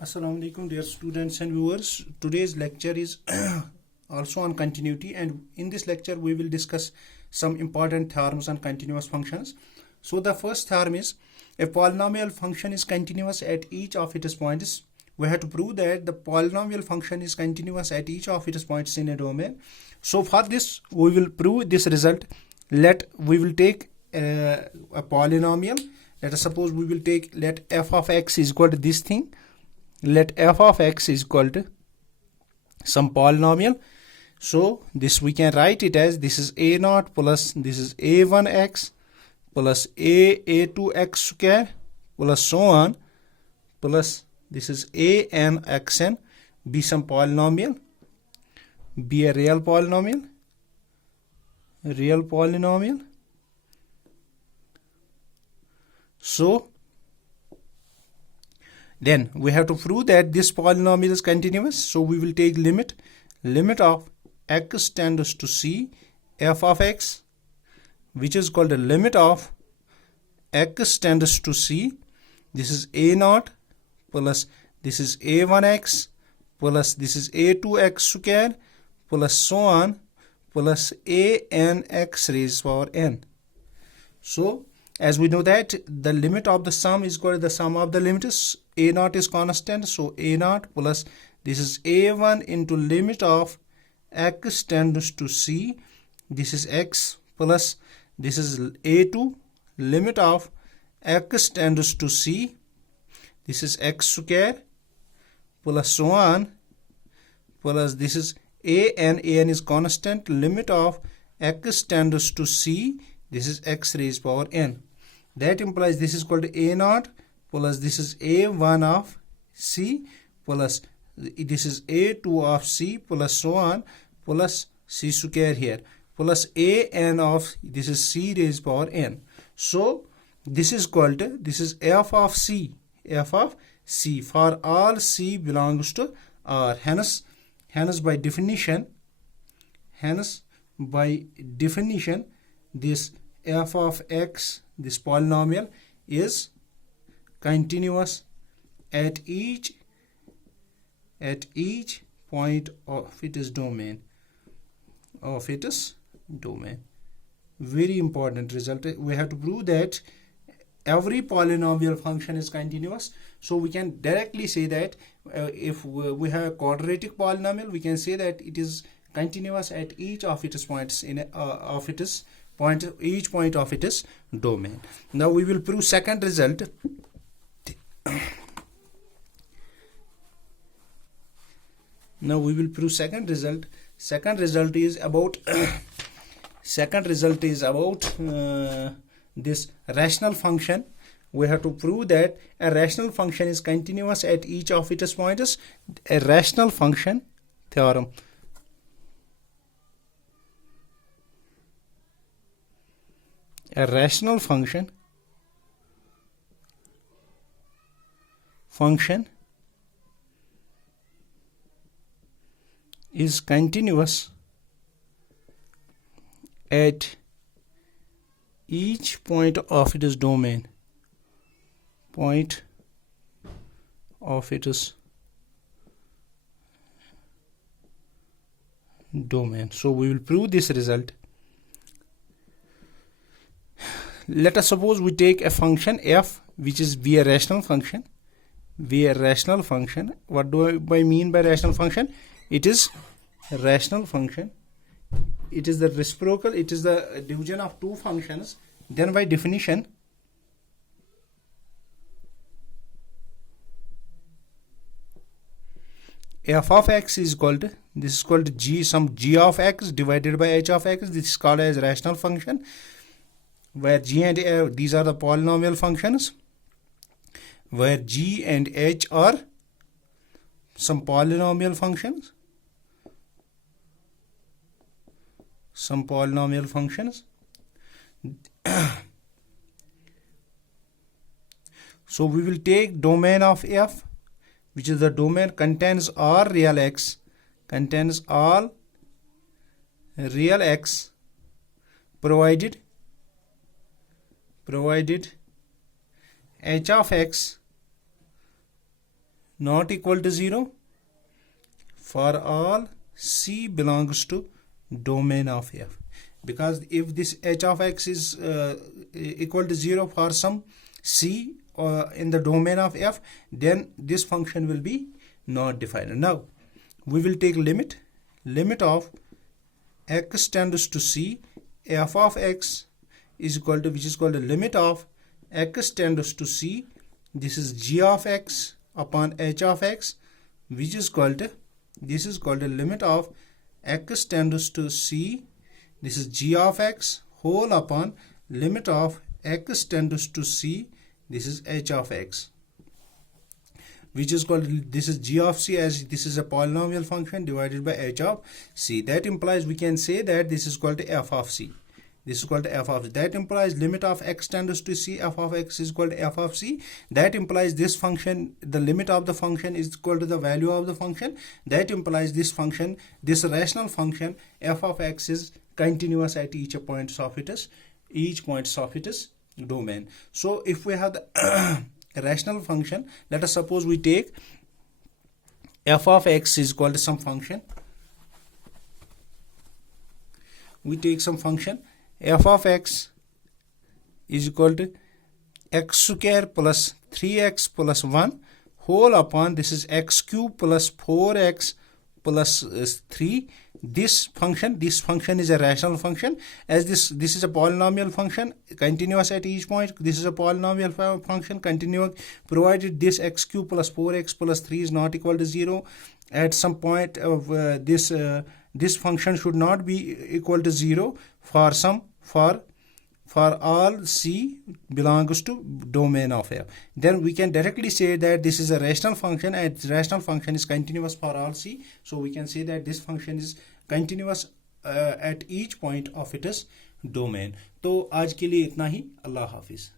Assalamu alaikum dear students and viewers. Today's lecture is also on continuity, and in this lecture we will discuss some important theorems on continuous functions. So the first theorem is a polynomial function is continuous at each of its points. We have to prove that the polynomial function is continuous at each of its points in a domain. So for this we will prove this result. We will take a polynomial. Let us suppose we will take let f of x is equal to this thing. Let f of x is equal to some polynomial. So this we can write it as this is a naught plus this is a1x plus a2x square plus so on plus this is a n xn be some polynomial, be a real polynomial. So then we have to prove that this polynomial is continuous. So we will take limit of x tends to c f of x, which is called the limit of x tends to c. This is a naught plus this is a1x plus this is a2x square plus so on plus a n x raised to power n. So as we know that the limit of the sum is equal to the sum of the limits. A naught is constant, so a naught plus this is a1 into limit of x tends to c. This is x plus this is a2 limit of x tends to c. This is x square plus so on plus this is an is constant limit of x tends to c. This is x raised to power n. That implies this is equal to a naught plus this is a1 of c plus this is a2 of c plus so on plus c square here plus a n of this is c raised to power n. So this is called this is f of c for all c belongs to R. Hence by definition this f of x, this polynomial, is continuous at each point of its domain. Very important result. We have to prove that every polynomial function is continuous. So we can directly say that if we have a quadratic polynomial, we can say that it is continuous at each of its points each point of its domain. Now we will prove second result. Second result is about this rational function. We have to prove that a rational function is continuous at each of its points. A rational function theorem. A rational function is continuous at each point of its domain. So we will prove this result. Let us suppose we take a function f which is be a rational function. What do I mean by rational function? It is a rational function. It is the reciprocal. It is the division of two functions. Then by definition, f of x is called, this is called g, some g of x divided by h of x. This is called as rational function, where g and these are the polynomial functions, where g and h are some polynomial functions. So we will take domain of f, which is the domain contains all real x, provided h of x not equal to 0 for all C belongs to domain of f. Because if this h of x is equal to 0 for some C in the domain of f, then this function will be not defined. Now we will take limit of x tends to C, f of x is equal to, which is called the limit of x tends to C, this is g of x upon h of x, which is called, this is called the limit of x tends to C, this is g of x whole upon limit of x tends to C, this is h of x, which is called, this is g of c, as this is a polynomial function divided by h of c. That implies we can say that this is called f of c. This is called f of c. That implies limit of x tends to c, f of x is called f of c. That implies this function, the limit of the function is equal to the value of the function. That implies this function, this rational function f of x is continuous at each point of its domain. So if we have the rational function, let us suppose we take f of x is equal to some function. We take some function f of x is equal to x square plus 3x plus 1 whole upon, this is x cube plus 4x plus 3. This function is a rational function, as this is a polynomial function continuous at each point. This is a polynomial function continuous provided this x cube plus 4x plus 3 is not equal to 0. At some point of this function should not be equal to 0 for all C belongs to domain of f. Then we can directly say that this is a rational function, and rational function is continuous for all C. So we can say that this function is continuous at each point of its domain. तो आज के लिए इतना ही. अल्लाह हाफिज.